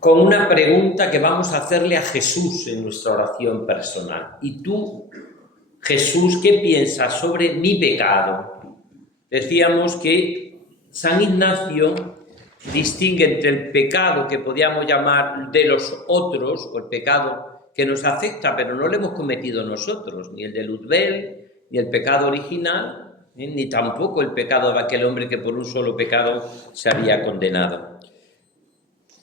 con una pregunta que vamos a hacerle a Jesús en nuestra oración personal. ¿Y tú, Jesús, qué piensas sobre mi pecado? Decíamos que San Ignacio distingue entre el pecado que podíamos llamar de los otros, o el pecado que nos afecta, pero no lo hemos cometido nosotros, ni el de Luzbel, ni el pecado original, ni tampoco el pecado de aquel hombre que por un solo pecado se había condenado.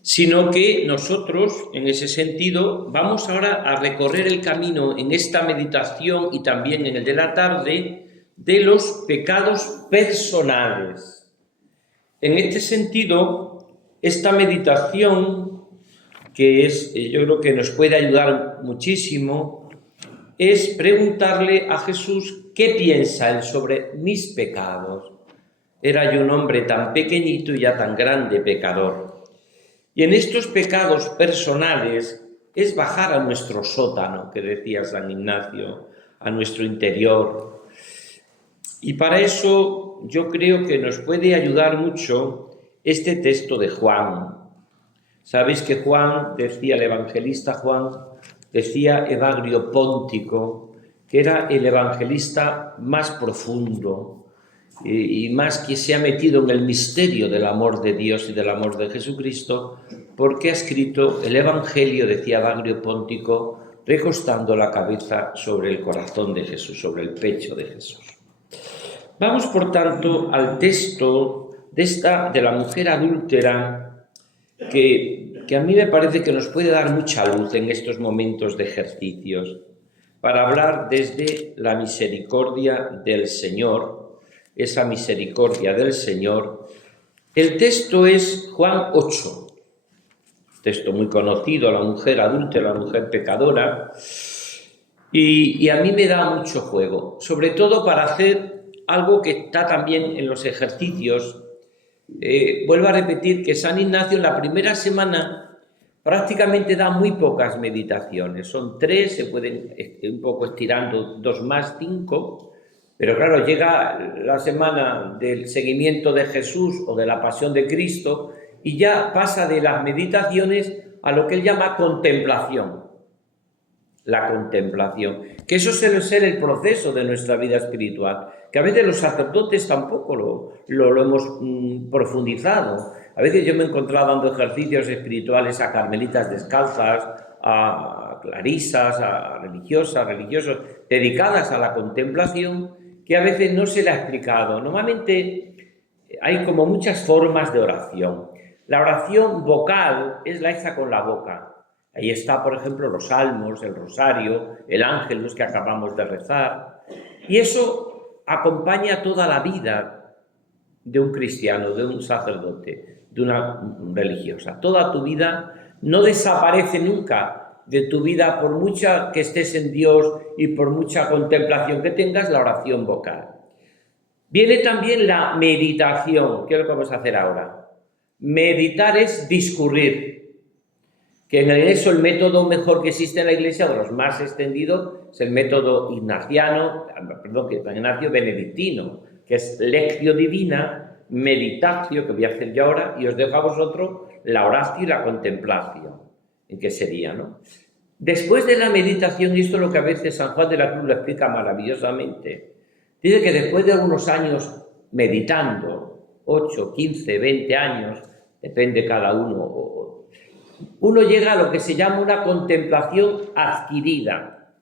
Sino que nosotros, en ese sentido, vamos ahora a recorrer el camino en esta meditación y también en el de la tarde de los pecados personales. En este sentido, esta meditación, que es, yo creo que nos puede ayudar muchísimo, es preguntarle a Jesús qué piensa él sobre mis pecados. Era yo un hombre tan pequeñito y ya tan grande pecador. Y en estos pecados personales es bajar a nuestro sótano, que decía San Ignacio, a nuestro interior. Y para eso yo creo que nos puede ayudar mucho este texto de Juan. Sabéis que Juan, decía el evangelista Juan, decía Evagrio Póntico, que era el evangelista más profundo y más que se ha metido en el misterio del amor de Dios y del amor de Jesucristo, porque ha escrito el Evangelio, decía Evagrio Póntico, recostando la cabeza sobre el corazón de Jesús, sobre el pecho de Jesús. Vamos, por tanto, al texto de la mujer adúltera, que a mí me parece que nos puede dar mucha luz en estos momentos de ejercicios, para hablar desde la misericordia del Señor, esa misericordia del Señor. El texto es Juan 8, texto muy conocido, la mujer adúltera, la mujer pecadora, y a mí me da mucho juego, sobre todo para hacer algo que está también en los ejercicios. Vuelvo a repetir que San Ignacio en la primera semana prácticamente da muy pocas meditaciones, son 3, se pueden un poco estirando 2 más, 5, pero claro, llega la semana del seguimiento de Jesús o de la pasión de Cristo y ya pasa de las meditaciones a lo que él llama contemplación. La contemplación, que eso suele ser el proceso de nuestra vida espiritual, que a veces los sacerdotes tampoco lo hemos profundizado. A veces yo me he encontrado dando ejercicios espirituales a carmelitas descalzas, a clarisas, a religiosas, religiosos, dedicadas a la contemplación, que a veces no se le ha explicado. Normalmente hay como muchas formas de oración. La oración vocal es la hecha con la boca. Ahí está, por ejemplo, los salmos, el rosario, el ángelus que acabamos de rezar. Y eso acompaña toda la vida de un cristiano, de un sacerdote, de una religiosa. Toda tu vida no desaparece nunca de tu vida, por mucha que estés en Dios y por mucha contemplación que tengas, la oración vocal. Viene también la meditación, que es lo que vamos a hacer ahora. Meditar es discurrir, que en eso el método mejor que existe en la Iglesia, de los más extendidos, es el método ignaciano, que San Ignacio benedictino, que es lectio divina, meditatio, que voy a hacer yo ahora, y os dejo a vosotros la oratio y la contemplación. ¿En qué sería, no? Después de la meditación, y esto es lo que a veces San Juan de la Cruz lo explica maravillosamente, dice que después de algunos años meditando, 8, 15, 20 años, depende cada uno, uno llega a lo que se llama una contemplación adquirida,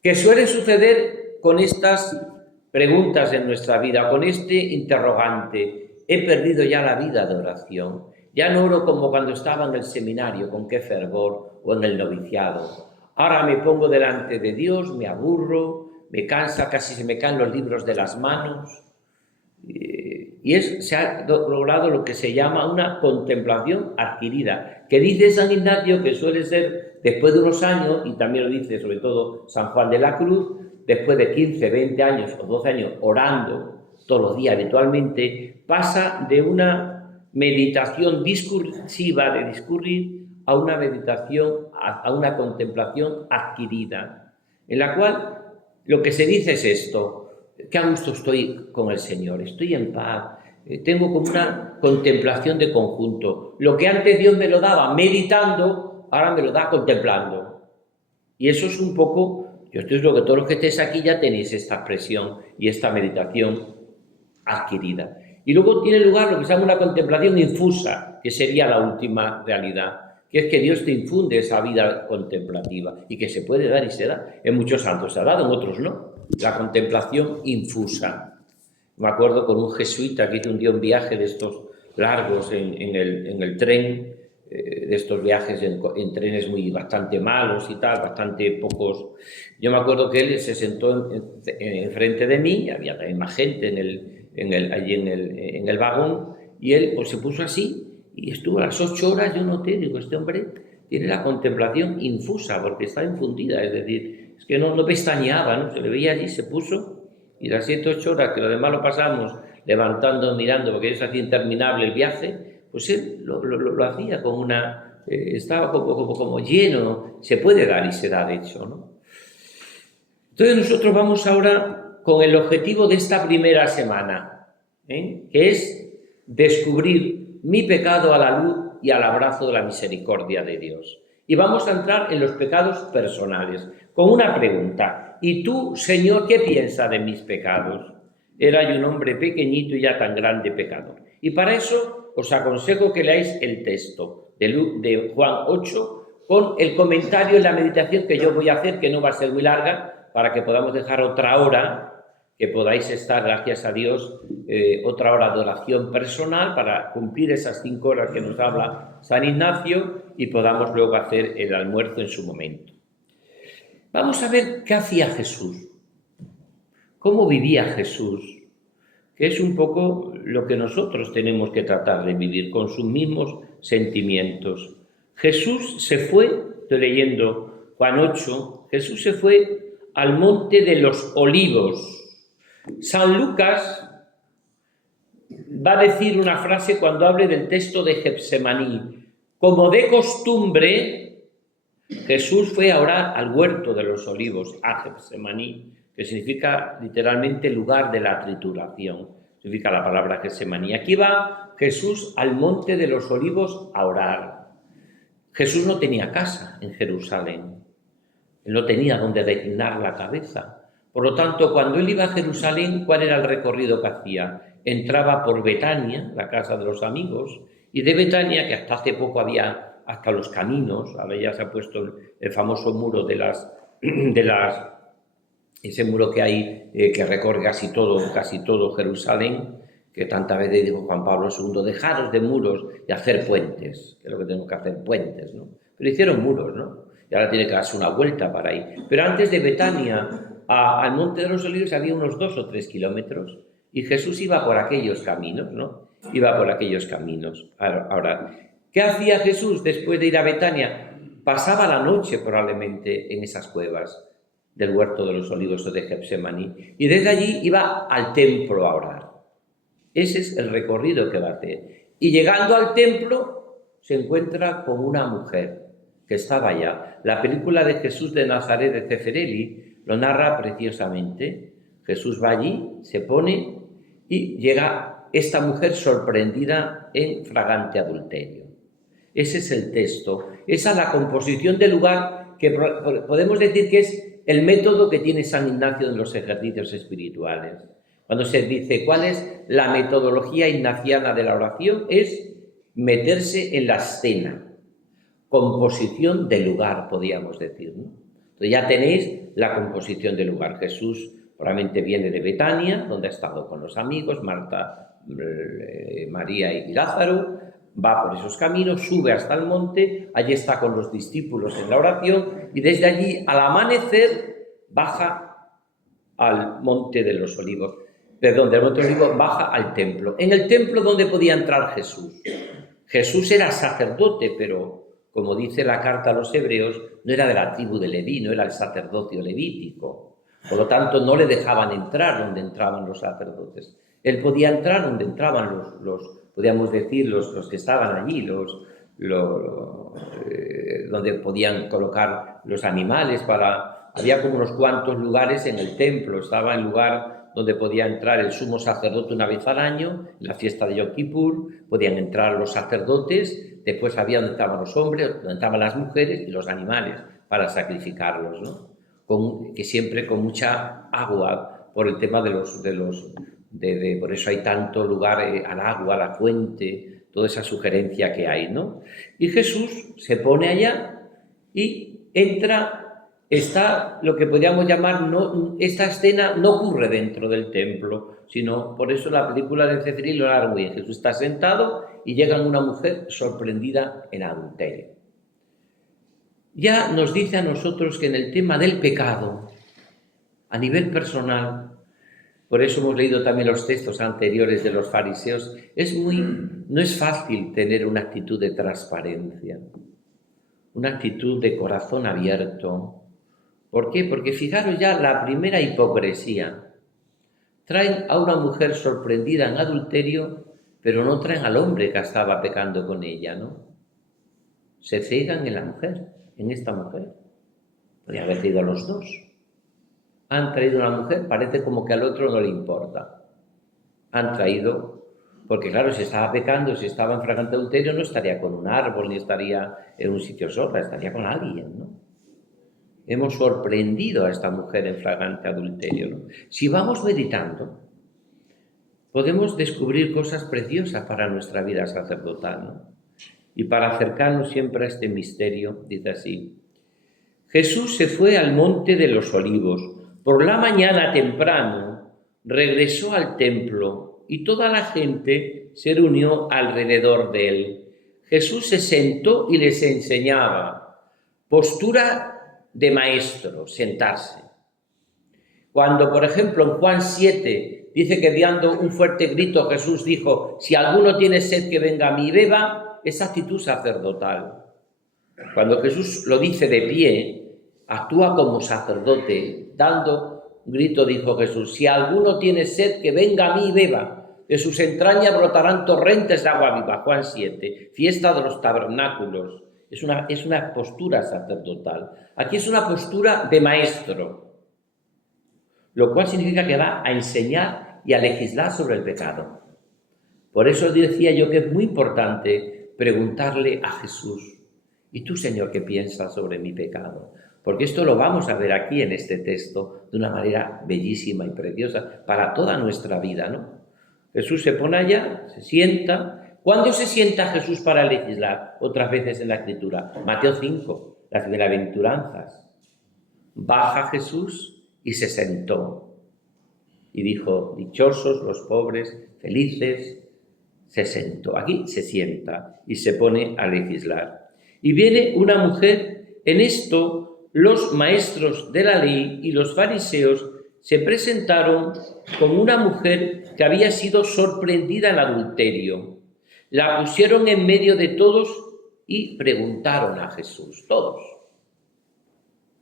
que suele suceder con estas preguntas en nuestra vida, con este interrogante: he perdido ya la vida de oración. Ya no oro como cuando estaba en el seminario, con qué fervor, o en el noviciado. Ahora me pongo delante de Dios, me aburro, me cansa, casi se me caen los libros de las manos. Y se ha logrado lo que se llama una contemplación adquirida, que dice San Ignacio que suele ser después de unos años, y también lo dice sobre todo San Juan de la Cruz, después de 15, 20 años o 12 años orando todos los días habitualmente, pasa de una meditación discursiva, de discurrir, a una meditación, a una contemplación adquirida, en la cual lo que se dice es esto: qué a gusto estoy con el Señor, estoy en paz, tengo como una contemplación de conjunto. Lo que antes Dios me lo daba meditando, ahora me lo da contemplando. Y eso es un poco, yo estoy seguro que todos los que estéis aquí ya tenéis esta expresión y esta meditación adquirida. Y luego tiene lugar lo que se llama una contemplación infusa, que sería la última realidad, que es que Dios te infunde esa vida contemplativa y que se puede dar y se da. En muchos santos se ha dado, en otros no. La contemplación infusa. Me acuerdo con un jesuita que hizo un día un viaje de estos largos en el tren, de estos viajes en trenes bastante malos y tal, bastante pocos. Yo me acuerdo que él se sentó enfrente de mí, había también más gente allí en el vagón, y él pues se puso así y estuvo a las 8 horas. Yo noté, digo, este hombre tiene la contemplación infusa porque está infundida, es decir, es que no pestañeaba, ¿no? Se le veía allí, se puso, y las 7 o 8 horas que los demás lo pasamos levantando, mirando, porque es así interminable el viaje, pues él lo hacía con una... estaba como lleno, se puede dar y se da, de hecho, ¿no? Entonces nosotros vamos ahora con el objetivo de esta primera semana, que es descubrir mi pecado a la luz y al abrazo de la misericordia de Dios. Y vamos a entrar en los pecados personales, con una pregunta. ¿Y tú, Señor, qué piensas de mis pecados? Era yo un hombre pequeñito y ya tan grande pecador. Y para eso os aconsejo que leáis el texto de Juan 8 con el comentario y la meditación que yo voy a hacer, que no va a ser muy larga, para que podamos dejar otra hora, que podáis estar, gracias a Dios, otra hora de oración personal para cumplir esas 5 horas que nos habla San Ignacio y podamos luego hacer el almuerzo en su momento. Vamos a ver qué hacía Jesús, cómo vivía Jesús, que es un poco lo que nosotros tenemos que tratar de vivir con sus mismos sentimientos. Jesús se fue, estoy leyendo Juan 8, Jesús se fue al monte de los olivos. San Lucas va a decir una frase cuando hable del texto de Getsemaní. Como de costumbre, Jesús fue a orar al huerto de los olivos, a Getsemaní, que significa literalmente lugar de la trituración, significa la palabra Getsemaní. Aquí va Jesús al monte de los olivos a orar. Jesús no tenía casa en Jerusalén. Él no tenía donde declinar la cabeza. Por lo tanto, cuando él iba a Jerusalén, ¿cuál era el recorrido que hacía? Entraba por Betania, la casa de los amigos, y de Betania, que hasta hace poco había hasta los caminos, ahora ya se ha puesto el famoso muro ese muro que hay, que recorre casi todo Jerusalén, que tantas veces dijo Juan Pablo II, dejaros de muros y hacer puentes, que es lo que tenemos que hacer, puentes, ¿no? Pero hicieron muros, ¿no? Y ahora tiene que darse una vuelta para ahí. Pero antes de Betania al Monte de los Olivos había unos 2 o 3 kilómetros y Jesús iba por aquellos caminos, ¿no? Iba por aquellos caminos. Ahora, ¿qué hacía Jesús después de ir a Betania? Pasaba la noche probablemente en esas cuevas del Huerto de los Olivos o de Getsemaní y desde allí iba al templo a orar. Ese es el recorrido que va a hacer. Y llegando al templo se encuentra con una mujer que estaba allá. La película de Jesús de Nazaret de Zeffirelli lo narra preciosamente. Jesús va allí, se pone y llega esta mujer sorprendida en flagrante adulterio. Ese es el texto. Esa es la composición del lugar que podemos decir que es el método que tiene San Ignacio en los ejercicios espirituales. Cuando se dice cuál es la metodología ignaciana de la oración, es meterse en la escena. Composición del lugar, podríamos decir, ¿no? Entonces ya tenéis la composición del lugar. Jesús probablemente viene de Betania, donde ha estado con los amigos, Marta, María y Lázaro, va por esos caminos, sube hasta el monte, allí está con los discípulos en la oración y desde allí al amanecer baja al Monte de los Olivos. Perdón, del Monte de los Olivos baja al templo. En el templo, ¿dónde podía entrar Jesús? Jesús era sacerdote, pero como dice la carta a los hebreos, no era de la tribu de Leví, no era el sacerdocio levítico. Por lo tanto, no le dejaban entrar donde entraban los sacerdotes. Él podía entrar donde entraban podríamos decir, los que estaban allí, donde podían colocar los animales había como unos cuantos lugares en el templo. Estaba el lugar donde podía entrar el sumo sacerdote una vez al año, en la fiesta de Yom Kippur, podían entrar los sacerdotes, después había donde estaban los hombres, donde estaban las mujeres y los animales para sacrificarlos, ¿no? Que siempre con mucha agua, por el tema por eso hay tanto lugar al agua, a la fuente, toda esa sugerencia que hay, ¿no? Y Jesús se pone allá y entra, está lo que podríamos llamar, esta escena no ocurre dentro del templo, sino, por eso la película de Cecilio lo hará muy bien. Jesús está sentado y llega una mujer sorprendida en adulterio. Ya nos dice a nosotros que en el tema del pecado, a nivel personal, por eso hemos leído también los textos anteriores de los fariseos, no es fácil tener una actitud de transparencia, una actitud de corazón abierto. ¿Por qué? Porque fijaros ya la primera hipocresía. Traen a una mujer sorprendida en adulterio, pero no traen al hombre que estaba pecando con ella, ¿no? Se cegan en la mujer, en esta mujer. Podría haber traído a los dos. Han traído a una mujer, parece como que al otro no le importa. Han traído, porque claro, si estaba pecando, si estaba en flagrante adulterio, no estaría con un árbol, ni estaría en un sitio sola, estaría con alguien, ¿no? Hemos sorprendido a esta mujer en flagrante adulterio, ¿no? Si vamos meditando, podemos descubrir cosas preciosas para nuestra vida sacerdotal, ¿no? Y para acercarnos siempre a este misterio, dice así: Jesús se fue al monte de los Olivos. Por la mañana temprano regresó al templo y toda la gente se reunió alrededor de él. Jesús se sentó y les enseñaba. Postura de maestro, sentarse. Cuando, por ejemplo, en Juan 7 dice que dando un fuerte grito Jesús dijo: si alguno tiene sed que venga a mí y beba, es actitud sacerdotal. Cuando Jesús lo dice de pie, actúa como sacerdote, dando un grito, dijo Jesús: si alguno tiene sed, que venga a mí y beba. De sus entrañas brotarán torrentes de agua viva. Juan 7, fiesta de los tabernáculos. Es una postura sacerdotal. Aquí es una postura de maestro, lo cual significa que va a enseñar y a legislar sobre el pecado. Por eso decía yo que es muy importante preguntarle a Jesús: ¿y tú, Señor, qué piensas sobre mi pecado? Porque esto lo vamos a ver aquí en este texto de una manera bellísima y preciosa para toda nuestra vida, ¿no? Jesús se pone allá, se sienta. ¿Cuándo se sienta Jesús para legislar? Otras veces en la Escritura. Mateo 5, las bienaventuranzas. Baja Jesús y se sentó. Y dijo: dichosos los pobres, felices. Se sentó. Aquí se sienta y se pone a legislar. Y viene una mujer. En esto, los maestros de la ley y los fariseos se presentaron con una mujer que había sido sorprendida en adulterio. La pusieron en medio de todos y preguntaron a Jesús. Todos.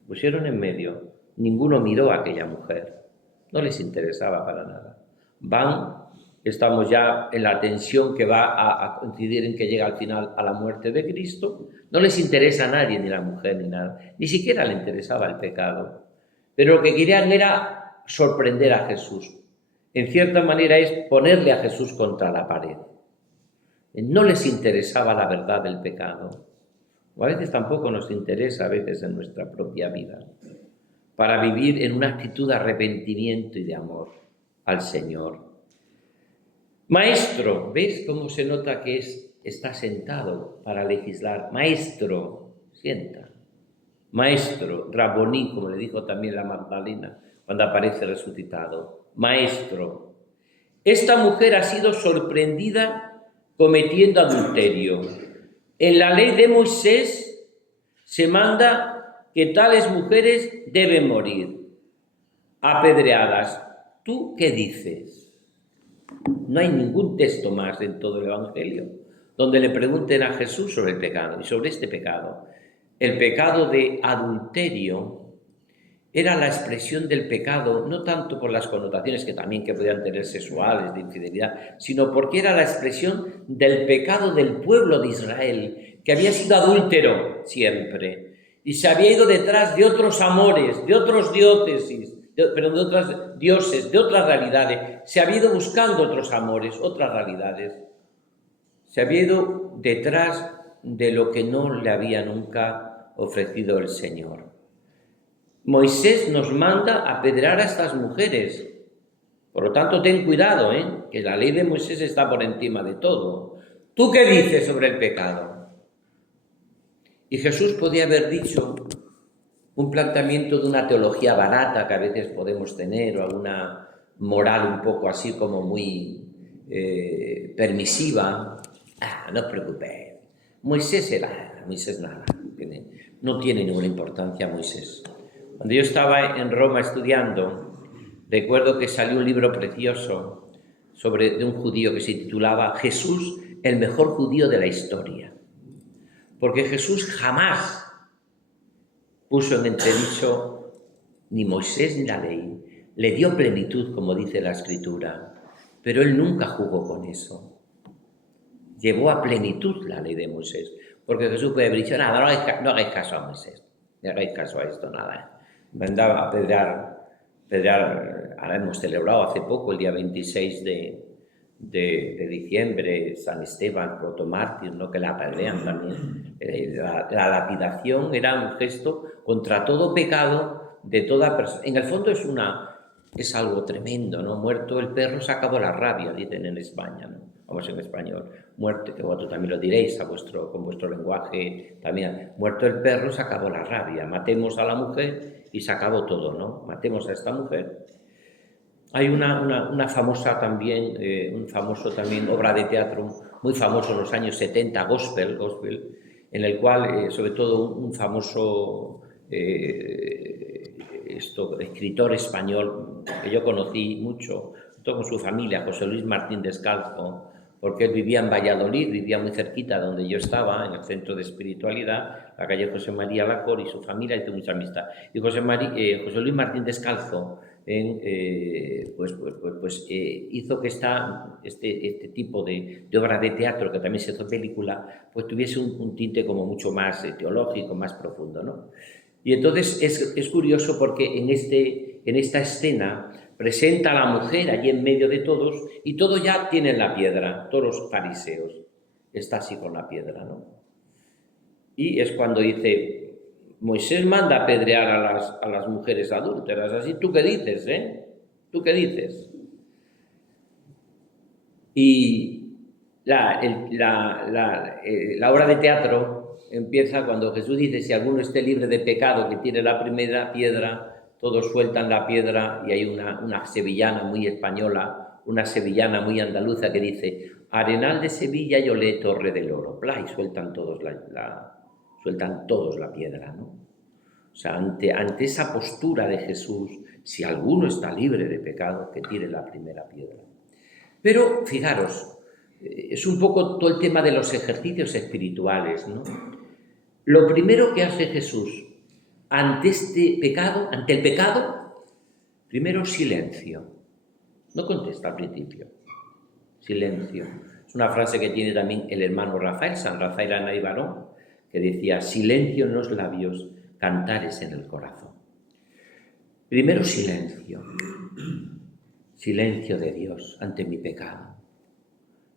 Pusieron en medio. Ninguno miró a aquella mujer. No les interesaba para nada. Estamos ya en la tensión que va a coincidir en que llega al final a la muerte de Cristo. No les interesa a nadie, ni la mujer, ni nada. Ni siquiera le interesaba el pecado. Pero lo que querían era sorprender a Jesús. En cierta manera es ponerle a Jesús contra la pared. No les interesaba la verdad del pecado. O a veces tampoco nos interesa, a veces en nuestra propia vida, para vivir en una actitud de arrepentimiento y de amor al Señor. Maestro, ¿ves cómo se nota que está sentado para legislar? Maestro, sienta. Maestro, Raboní, como le dijo también la Magdalena cuando aparece resucitado. Maestro, esta mujer ha sido sorprendida cometiendo adulterio. En la ley de Moisés se manda que tales mujeres deben morir apedreadas. ¿Tú qué dices? No hay ningún texto más en todo el Evangelio donde le pregunten a Jesús sobre el pecado y sobre este pecado. El pecado de adulterio era la expresión del pecado, no tanto por las connotaciones que también que podían tener sexuales, de infidelidad, sino porque era la expresión del pecado del pueblo de Israel, que había sido adúltero siempre y se había ido detrás de otros amores, de otros dioses, perdón, de otros dioses, de otras realidades. Se había ido buscando otros amores, otras realidades. Se había ido detrás de lo que no le había nunca ofrecido el Señor. Moisés nos manda apedrear a estas mujeres. Por lo tanto, ten cuidado, que la ley de Moisés está por encima de todo. ¿Tú qué dices sobre el pecado? Y Jesús podía haber dicho un planteamiento de una teología barata que a veces podemos tener, o alguna moral un poco así como muy permisiva. No os preocupéis, Moisés nada, no tiene ninguna importancia Moisés. Cuando yo estaba en Roma estudiando, recuerdo que salió un libro precioso de un judío que se titulaba Jesús, el mejor judío de la historia. Porque Jesús jamás puso en entredicho ni Moisés ni la ley. Le dio plenitud, como dice la Escritura, pero él nunca jugó con eso. Llevó a plenitud la ley de Moisés. Porque Jesús puede haber dicho, nada, no hagáis caso a Moisés, no hagáis caso a esto, nada. Mandaba a apedrear. Ahora hemos celebrado hace poco, el día 26 de diciembre, San Esteban, protomártir, ¿no? Que la apedrean también. La lapidación era un gesto contra todo pecado de toda persona. En el fondo es algo tremendo, ¿no? Muerto el perro se acabó la rabia, dicen en España, ¿no? Vamos en español. Muerto, que vosotros también lo diréis con vuestro lenguaje también. Muerto el perro se acabó la rabia. Matemos a la mujer y se acabó todo, ¿no? Matemos a esta mujer. Hay una famosa también, obra de teatro muy famoso en los años 70, Gospel, en el cual, sobre todo, un famoso escritor español que yo conocí mucho, todo con su familia, José Luis Martín Descalzo, porque él vivía en Valladolid, vivía muy cerquita donde yo estaba, en el centro de espiritualidad, la calle José María Lacor, y su familia hizo mucha amistad. Y José Luis Martín Descalzo hizo que este tipo de obra de teatro, que también se hizo película, pues tuviese un tinte como mucho más teológico, más profundo, ¿no? Y entonces es curioso porque en esta escena presenta a la mujer allí en medio de todos y todos ya tienen la piedra, todos los fariseos. Está así con la piedra, ¿no? Y es cuando dice, Moisés manda apedrear a las mujeres adúlteras. Así, ¿tú qué dices, ¿Tú qué dices? Y la obra de teatro empieza cuando Jesús dice, si alguno esté libre de pecado, que tire la primera piedra. Todos sueltan la piedra y hay una sevillana muy española, una sevillana muy andaluza que dice, Arenal de Sevilla y olé Torre del Oro. Y sueltan todos la piedra, ¿no? O sea, ante esa postura de Jesús, si alguno está libre de pecado, que tire la primera piedra. Pero, fijaros, es un poco todo el tema de los ejercicios espirituales, ¿no? Lo primero que hace Jesús ante el pecado, primero silencio. No contesta al principio. Silencio. Es una frase que tiene también el hermano Rafael, San Rafael Ana y Barón, que decía, silencio en los labios, cantares en el corazón. Primero silencio. Silencio de Dios ante mi pecado.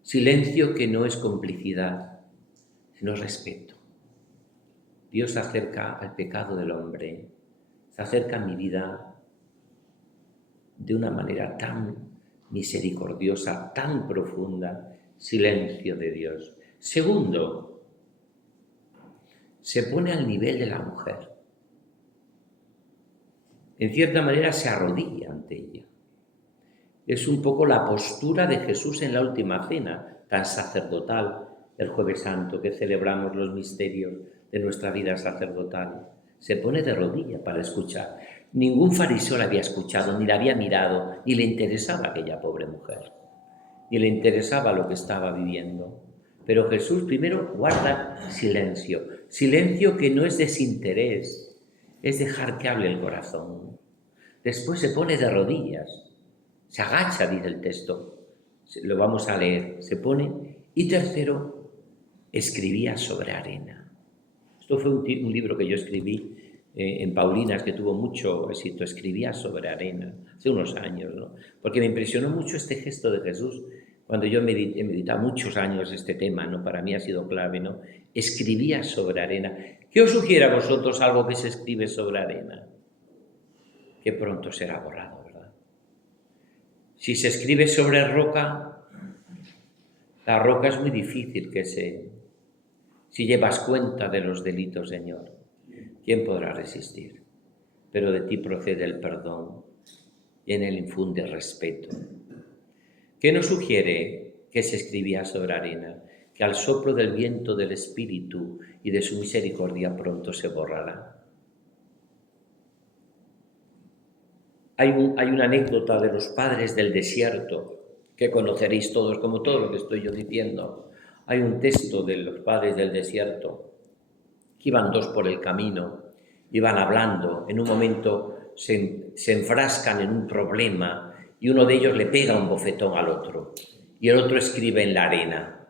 Silencio que no es complicidad, sino respeto. Dios se acerca al pecado del hombre, se acerca a mi vida de una manera tan misericordiosa, tan profunda. Silencio de Dios. Segundo, se pone al nivel de la mujer. En cierta manera se arrodilla ante ella. Es un poco la postura de Jesús en la última cena, tan sacerdotal, el Jueves Santo, que celebramos los misterios de nuestra vida sacerdotal. Se pone de rodilla para escuchar. Ningún fariseo la había escuchado, ni la había mirado, ni le interesaba aquella pobre mujer, ni le interesaba lo que estaba viviendo. Pero Jesús primero guarda silencio. Silencio que no es desinterés, es dejar que hable el corazón. Después se pone de rodillas. Se agacha, dice el texto, lo vamos a leer, se pone. Y tercero, escribía sobre arena. Esto fue un libro que yo escribí en Paulinas, que tuvo mucho éxito, escribía sobre arena, hace unos años, ¿no? Porque me impresionó mucho este gesto de Jesús, cuando yo he meditado muchos años este tema, ¿no? Para mí ha sido clave, ¿no? Escribía sobre arena. ¿Qué os sugiere a vosotros algo que se escribe sobre arena? Que pronto será borrado, ¿verdad? Si se escribe sobre roca, la roca es muy difícil que se... Si llevas cuenta de los delitos, Señor, ¿quién podrá resistir? Pero de ti procede el perdón y en él infunde respeto. ¿Qué nos sugiere que se escribía sobre arena? Que al soplo del viento del Espíritu y de su misericordia pronto se borrará. Hay una anécdota de los padres del desierto, que conoceréis todos, como todo lo que estoy yo diciendo. Hay un texto de los padres del desierto, que iban dos por el camino, iban hablando, en un momento se enfrascan en un problema y uno de ellos le pega un bofetón al otro y el otro escribe en la arena: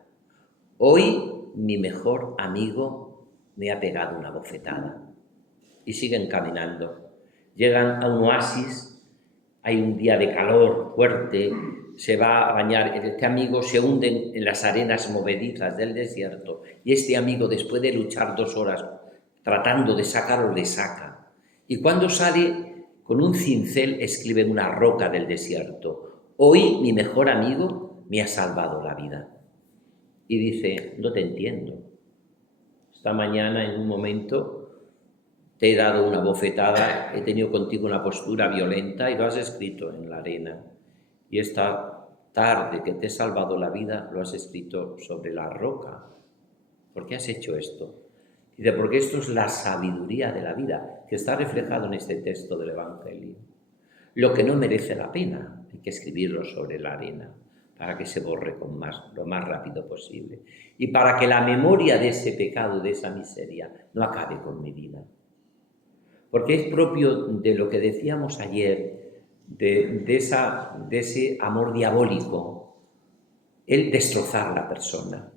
hoy mi mejor amigo me ha pegado una bofetada. Y siguen caminando. Llegan a un oasis, hay un día de calor fuerte, se va a bañar, este amigo se hunde en las arenas movedizas del desierto y este amigo, después de luchar 2 horas tratando de sacarlo, le saca. Y cuando sale, con un cincel escribe en una roca del desierto: hoy mi mejor amigo me ha salvado la vida. Y dice: no te entiendo. Esta mañana, en un momento, te he dado una bofetada, he tenido contigo una postura violenta y lo has escrito en la arena. Y esta tarde que te he salvado la vida, lo has escrito sobre la roca. ¿Por qué has hecho esto? Dice: porque esto es la sabiduría de la vida, que está reflejado en este texto del Evangelio. Lo que no merece la pena, hay que escribirlo sobre la arena, para que se borre lo más rápido posible. Y para que la memoria de ese pecado, de esa miseria, no acabe con mi vida. Porque es propio de lo que decíamos ayer, de ese amor diabólico, el destrozar a la persona.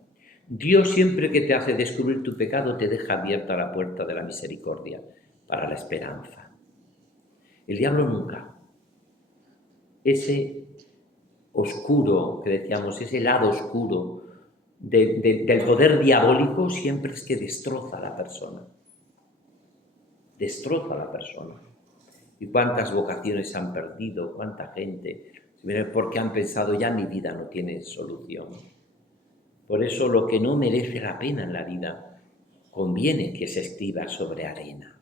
Dios, siempre que te hace descubrir tu pecado, te deja abierta la puerta de la misericordia para la esperanza. El diablo nunca. Ese oscuro, que decíamos, ese lado oscuro del poder diabólico, siempre es que destroza a la persona. Destroza a la persona. ¿Y cuántas vocaciones han perdido? ¿Cuánta gente? Porque han pensado: ya mi vida no tiene solución. Por eso lo que no merece la pena en la vida conviene que se escriba sobre arena.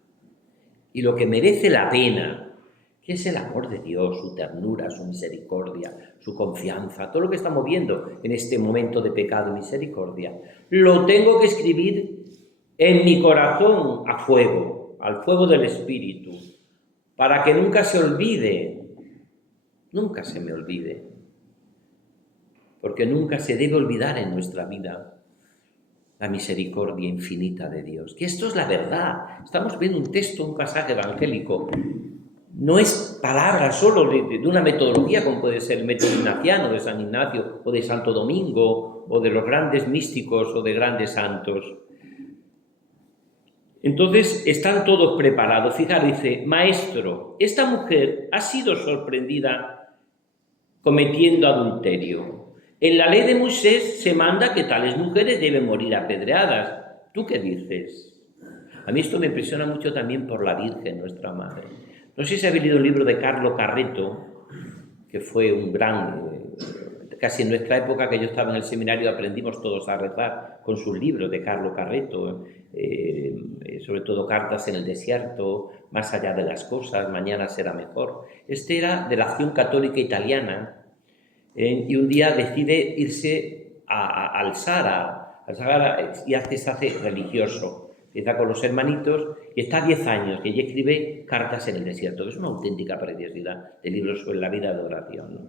Y lo que merece la pena, que es el amor de Dios, su ternura, su misericordia, su confianza, todo lo que estamos viendo en este momento de pecado y misericordia, lo tengo que escribir en mi corazón a fuego, al fuego del Espíritu, para que nunca se olvide, nunca se me olvide, porque nunca se debe olvidar en nuestra vida la misericordia infinita de Dios. Que esto es la verdad. Estamos viendo un texto, un pasaje evangélico. No es palabra solo de una metodología, como puede ser el método ignaciano de San Ignacio o de Santo Domingo o de los grandes místicos o de grandes santos. Entonces están todos preparados. Fijaros, dice: maestro, esta mujer ha sido sorprendida cometiendo adulterio. En la ley de Moisés se manda que tales mujeres deben morir apedreadas. ¿Tú qué dices? A mí esto me impresiona mucho también por la Virgen, nuestra Madre. No sé si habéis leído el libro de Carlo Carretto, que fue un gran... Casi en nuestra época, que yo estaba en el seminario, aprendimos todos a rezar con sus libros de Carlo Carretto, sobre todo Cartas en el desierto, Más allá de las cosas, Mañana será mejor. Este era de la Acción Católica Italiana, y un día decide irse al Sahara y se hace religioso. Empieza con los hermanitos y está 10 años y ella escribe Cartas en el desierto, que es una auténtica preciosidad de libros sobre la vida de oración, ¿no?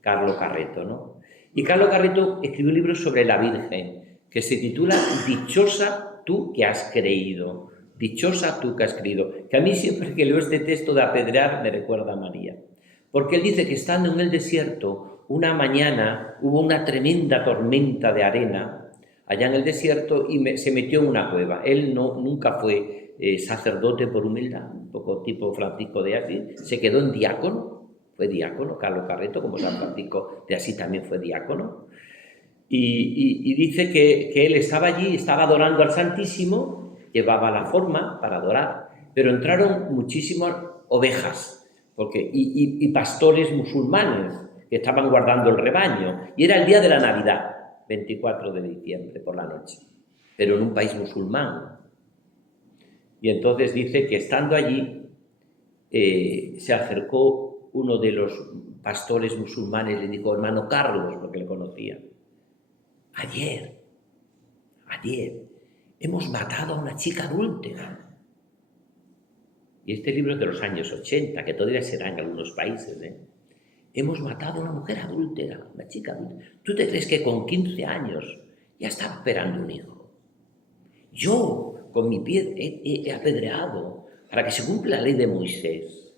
Carlo Carretto, ¿no? Y Carlo Carretto escribió un libro sobre la Virgen que se titula Dichosa tú que has creído. Dichosa tú que has creído. Que a mí siempre que leo este texto de apedrear me recuerda a María. Porque él dice que estando en el desierto, una mañana hubo una tremenda tormenta de arena, allá en el desierto y se metió en una cueva. Él nunca fue sacerdote por humildad, un poco tipo Francisco de Asís, se quedó en diácono, fue diácono, Carlos Carreto, como San Francisco de Asís también fue diácono, y dice que él estaba allí, estaba adorando al Santísimo, llevaba la forma para adorar, pero entraron muchísimas ovejas y pastores musulmanes que estaban guardando el rebaño, y era el día de la Navidad, 24 de diciembre por la noche, pero en un país musulmán. Y entonces dice que estando allí se acercó uno de los pastores musulmanes y le dijo, hermano Carlos, porque le conocía, ayer hemos matado a una chica adúltera. Y este libro es de los años 80, que todavía será en algunos países, Hemos matado a una mujer adúltera, una chica adúltera. ¿Tú te crees que con 15 años ya estaba esperando un hijo? Yo, con mi pie, he apedreado, para que se cumpla la ley de Moisés,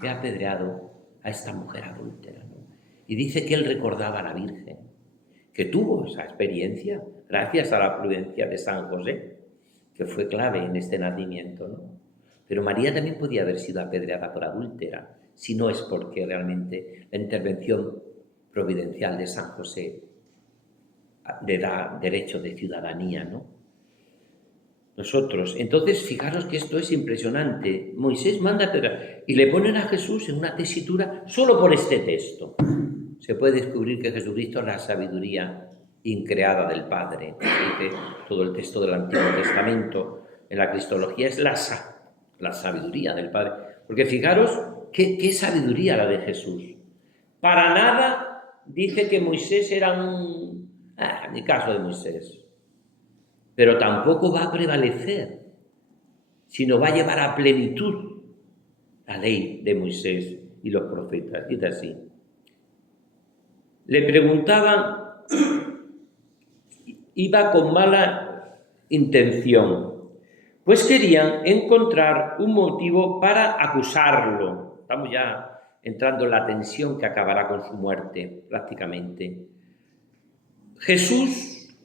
he apedreado a esta mujer adúltera, ¿no? Y dice que él recordaba a la Virgen, que tuvo esa experiencia gracias a la prudencia de San José, que fue clave en este nacimiento, ¿no? Pero María también podía haber sido apedreada por adúltera, si no es porque realmente la intervención providencial de San José le da derecho de ciudadanía, ¿no? Nosotros, entonces, fijaros que esto es impresionante. Moisés manda apedrear y le ponen a Jesús en una tesitura solo por este texto. Se puede descubrir que Jesucristo es la sabiduría increada del Padre. Dice todo el texto del Antiguo Testamento en la Cristología es la sabiduría del Padre. Porque fijaros qué sabiduría la de Jesús. Para nada dice que Moisés era ni caso de Moisés. Pero tampoco va a prevalecer, sino va a llevar a plenitud la ley de Moisés y los profetas. Dice así. Le preguntaban, iba con mala intención, pues querían encontrar un motivo para acusarlo. Estamos ya entrando en la tensión que acabará con su muerte, prácticamente. Jesús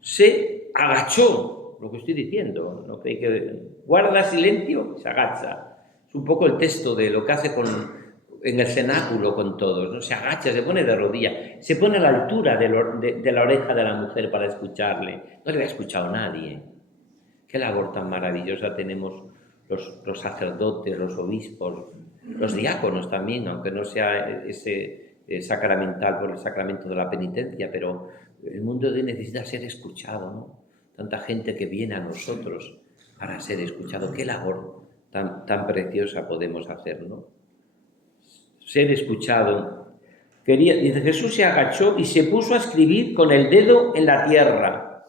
se agachó, lo que estoy diciendo, no creéis que guarda silencio, se agacha. Es un poco el texto de lo que hace en el cenáculo con todos, ¿no? Se agacha, se pone de rodillas, se pone a la altura de la oreja de la mujer para escucharle. No le había escuchado nadie. Qué labor tan maravillosa tenemos los sacerdotes, los obispos, los diáconos también, aunque no sea ese sacramental por el sacramento de la penitencia, pero el mundo de hoy necesita ser escuchado, ¿no? Tanta gente que viene a nosotros para ser escuchado. Qué labor tan preciosa podemos hacer, ¿no? Ser escuchado. Dice, Jesús se agachó y se puso a escribir con el dedo en la tierra.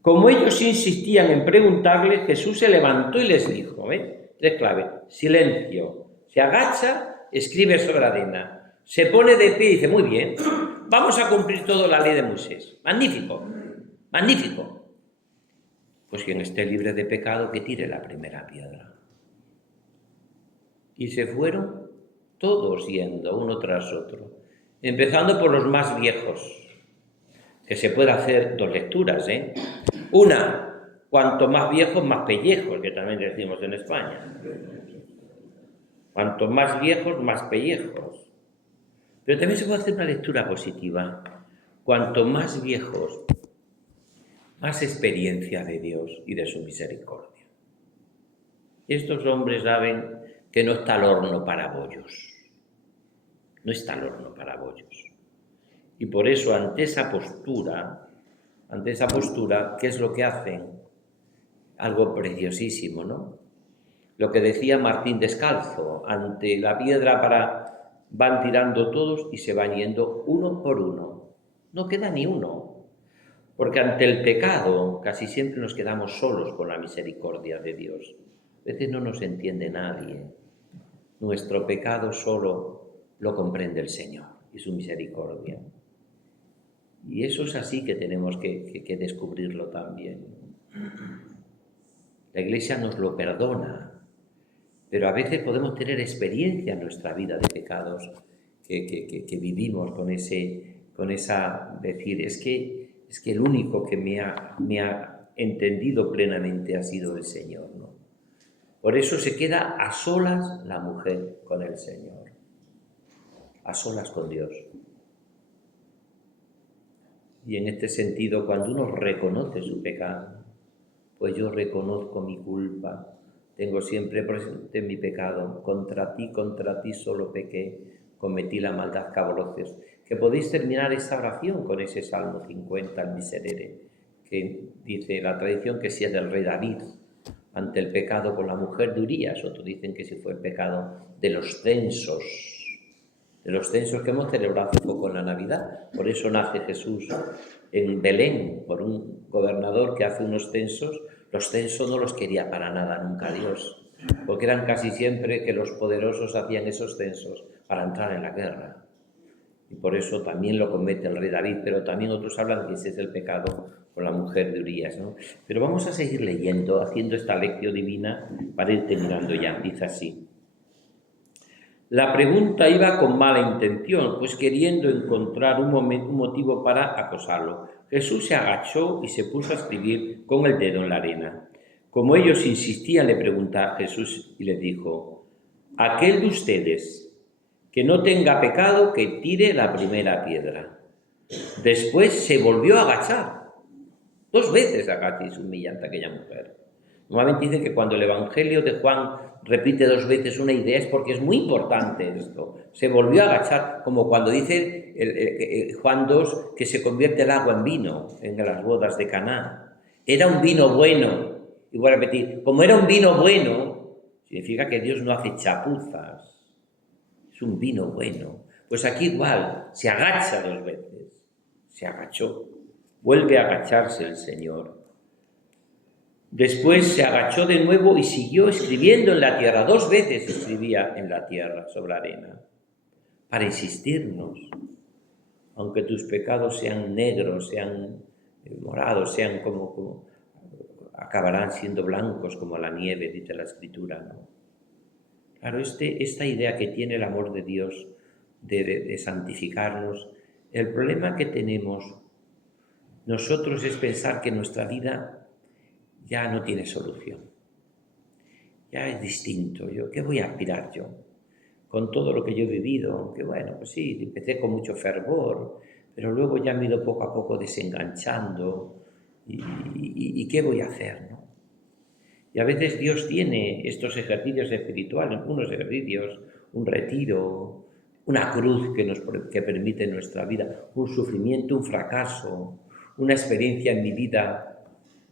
Como ellos insistían en preguntarle, Jesús se levantó y les dijo, tres claves, silencio, se agacha, escribe sobre la arena, se pone de pie y dice, muy bien, vamos a cumplir toda la ley de Moisés. Magnífico, magnífico. Pues quien esté libre de pecado, que tire la primera piedra. Y se fueron todos yendo, uno tras otro, empezando por los más viejos, que se puede hacer dos lecturas, Una, cuanto más viejos, más pellejos, que también decimos en España. Cuanto más viejos, más pellejos. Pero también se puede hacer una lectura positiva. Cuanto más viejos, más experiencia de Dios y de su misericordia. Estos hombres saben que no está el horno para bollos. No está el horno para bollos. Y por eso, ante esa postura, ¿qué es lo que hacen? Algo preciosísimo, ¿no? Lo que decía Martín Descalzo, ante la piedra van tirando todos y se van yendo uno por uno. No queda ni uno, porque ante el pecado casi siempre nos quedamos solos con la misericordia de Dios. A veces no nos entiende nadie. Nuestro pecado solo lo comprende el Señor y su misericordia. Y eso es así que tenemos que descubrirlo también. La Iglesia nos lo perdona, pero a veces podemos tener experiencia en nuestra vida de pecados que vivimos con esa decir, es que es que el único que me ha entendido plenamente ha sido el Señor, ¿no? Por eso se queda a solas la mujer con el Señor, a solas con Dios. Y en este sentido, cuando uno reconoce su pecado, pues yo reconozco mi culpa, tengo siempre presente mi pecado, contra ti solo pequé, cometí la maldad que aborreces. Que podéis terminar esta oración con ese Salmo 50, el Miserere, que dice la tradición que si es del rey David, ante el pecado con la mujer de Urías, otros dicen que si fue el pecado de los censos que hemos celebrado hace poco en la Navidad. Por eso nace Jesús en Belén, por un gobernador que hace unos censos. Los censos no los quería para nada nunca Dios, porque eran casi siempre que los poderosos hacían esos censos para entrar en la guerra. Y por eso también lo comete el rey David, pero también otros hablan que ese es el pecado con la mujer de Urías, ¿no? Pero vamos a seguir leyendo, haciendo esta lección divina para ir terminando ya. Dice así. La pregunta iba con mala intención, pues queriendo encontrar un motivo para acosarlo. Jesús se agachó y se puso a escribir con el dedo en la arena. Como ellos insistían, le preguntaba a Jesús y les dijo: aquel de ustedes que no tenga pecado, que tire la primera piedra. Después se volvió a agachar. 2 veces agachó y se humillante aquella mujer. Normalmente dicen que cuando el Evangelio de Juan repite 2 veces una idea es porque es muy importante esto. Se volvió a agachar, como cuando dice Juan 2 que se convierte el agua en vino en las bodas de Caná. Era un vino bueno. Y voy a repetir, como era un vino bueno, significa que Dios no hace chapuzas. Es un vino bueno. Pues aquí igual, se agacha 2 veces. Se agachó. Vuelve a agacharse el Señor. Después se agachó de nuevo y siguió escribiendo en la tierra. 2 veces escribía en la tierra, sobre arena, para insistirnos. Aunque tus pecados sean negros, sean morados, sean como acabarán siendo blancos como la nieve, dice la Escritura, ¿no? Claro, esta idea que tiene el amor de Dios de santificarnos, el problema que tenemos nosotros es pensar que nuestra vida ya no tiene solución. Ya es distinto. ¿Qué voy a aspirar yo? Con todo lo que yo he vivido, aunque bueno, pues sí, empecé con mucho fervor, pero luego ya me he ido poco a poco desenganchando. ¿Y qué voy a hacer, no? Y a veces Dios tiene estos ejercicios espirituales, unos ejercicios, un retiro, una cruz que permite en nuestra vida, un sufrimiento, un fracaso, una experiencia en mi vida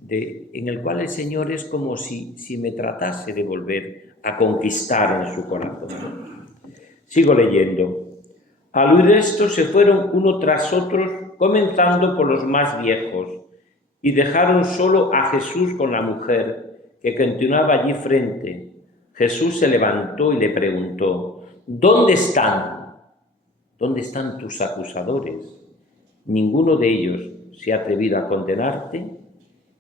en el cual el Señor es como si me tratase de volver a conquistar en su corazón. Sigo leyendo. Al oír esto se fueron uno tras otro, comenzando por los más viejos, y dejaron solo a Jesús con la mujer, que continuaba allí frente. Jesús se levantó y le preguntó: ¿dónde están? ¿Dónde están tus acusadores? ¿Ninguno de ellos se ha atrevido a condenarte?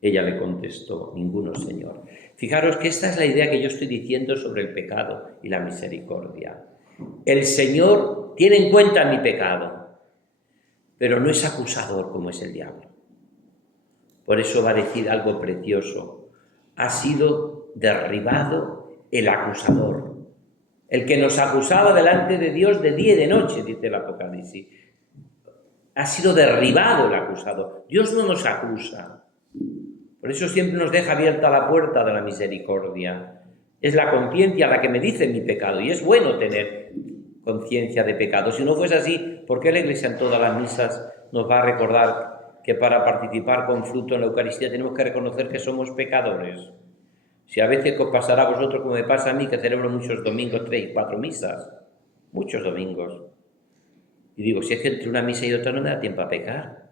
Ella le contestó: ninguno, Señor. Fijaros que esta es la idea que yo estoy diciendo sobre el pecado y la misericordia. El Señor tiene en cuenta mi pecado, pero no es acusador como es el diablo. Por eso va a decir algo precioso. Ha sido derribado el acusador, el que nos acusaba delante de Dios de día y de noche, dice el Apocalipsis. Ha sido derribado el acusador. Dios no nos acusa. Por eso siempre nos deja abierta la puerta de la misericordia. Es la conciencia la que me dice mi pecado, y es bueno tener conciencia de pecado. Si no fuese así, ¿por qué la Iglesia en todas las misas nos va a recordar que para participar con fruto en la Eucaristía tenemos que reconocer que somos pecadores? Si a veces os pasará a vosotros como me pasa a mí, que celebro muchos domingos, 3 y 4 misas, muchos domingos. Y digo, si es que entre una misa y otra no me da tiempo a pecar.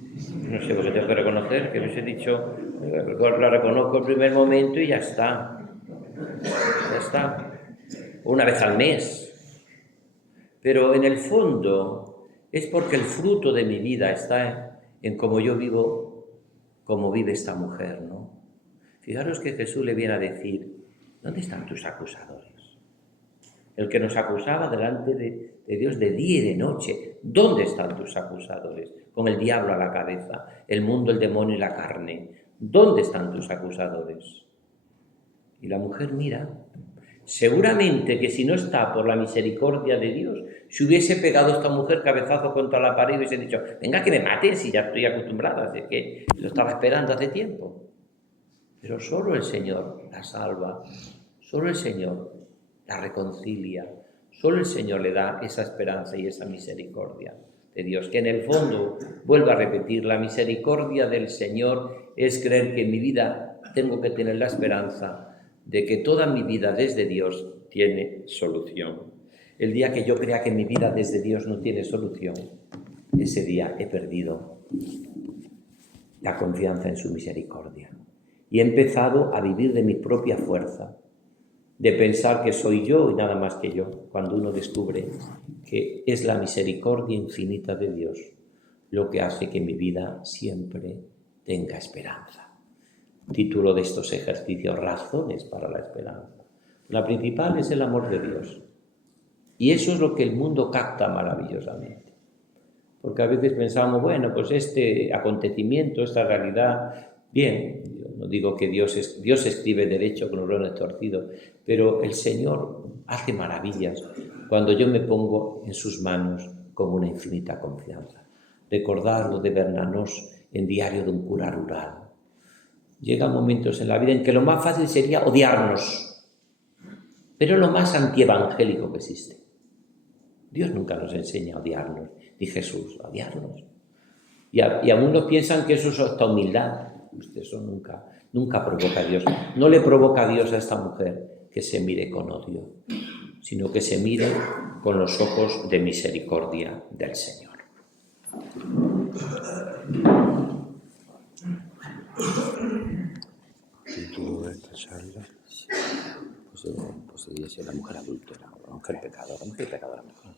No sé, porque tengo que reconocer que os he dicho, la reconozco el primer momento y ya está. Ya está. Una vez al mes. Pero en el fondo es porque el fruto de mi vida está en cómo yo vivo, cómo vive esta mujer, ¿no? Fijaros que Jesús le viene a decir: ¿dónde están tus acusadores? el que nos acusaba delante de Dios de día y de noche. ¿Dónde están tus acusadores? Con el diablo a la cabeza, el mundo, el demonio y la carne. ¿Dónde están tus acusadores? Y la mujer mira. Seguramente que si no está por la misericordia de Dios, se hubiese pegado esta mujer cabezazo contra la pared y hubiese dicho, venga que me maten si ya estoy acostumbrada, así que lo estaba esperando hace tiempo. Pero solo el Señor la salva, solo el Señor la reconcilia, solo el Señor le da esa esperanza y esa misericordia de Dios, que en el fondo, vuelvo a repetir, la misericordia del Señor es creer que en mi vida tengo que tener la esperanza de que toda mi vida desde Dios tiene solución. El día que yo crea que mi vida desde Dios no tiene solución, ese día he perdido la confianza en su misericordia. Y he empezado a vivir de mi propia fuerza, de pensar que soy yo y nada más que yo, cuando uno descubre que es la misericordia infinita de Dios lo que hace que mi vida siempre tenga esperanza. Título de estos ejercicios, razones para la esperanza. La principal es el amor de Dios. Y eso es lo que el mundo capta maravillosamente. Porque a veces pensamos, bueno, pues este acontecimiento, esta realidad, bien, yo no digo que Dios escribe derecho con un reloj torcido, pero el Señor hace maravillas cuando yo me pongo en sus manos con una infinita confianza. Recordad lo de Bernanos en Diario de un cura rural. Llegan momentos en la vida en que lo más fácil sería odiarnos, pero es lo más antievangélico que existe. Dios nunca nos enseña a odiarnos, ni Jesús, a odiarnos. Y algunos piensan que eso es hasta humildad. Eso nunca provoca a Dios. No le provoca a Dios a esta mujer que se mire con odio, sino que se mire con los ojos de misericordia del Señor. Título de esta charla. Pues diría ser la mujer adúltera, la mujer pecadora, mejor.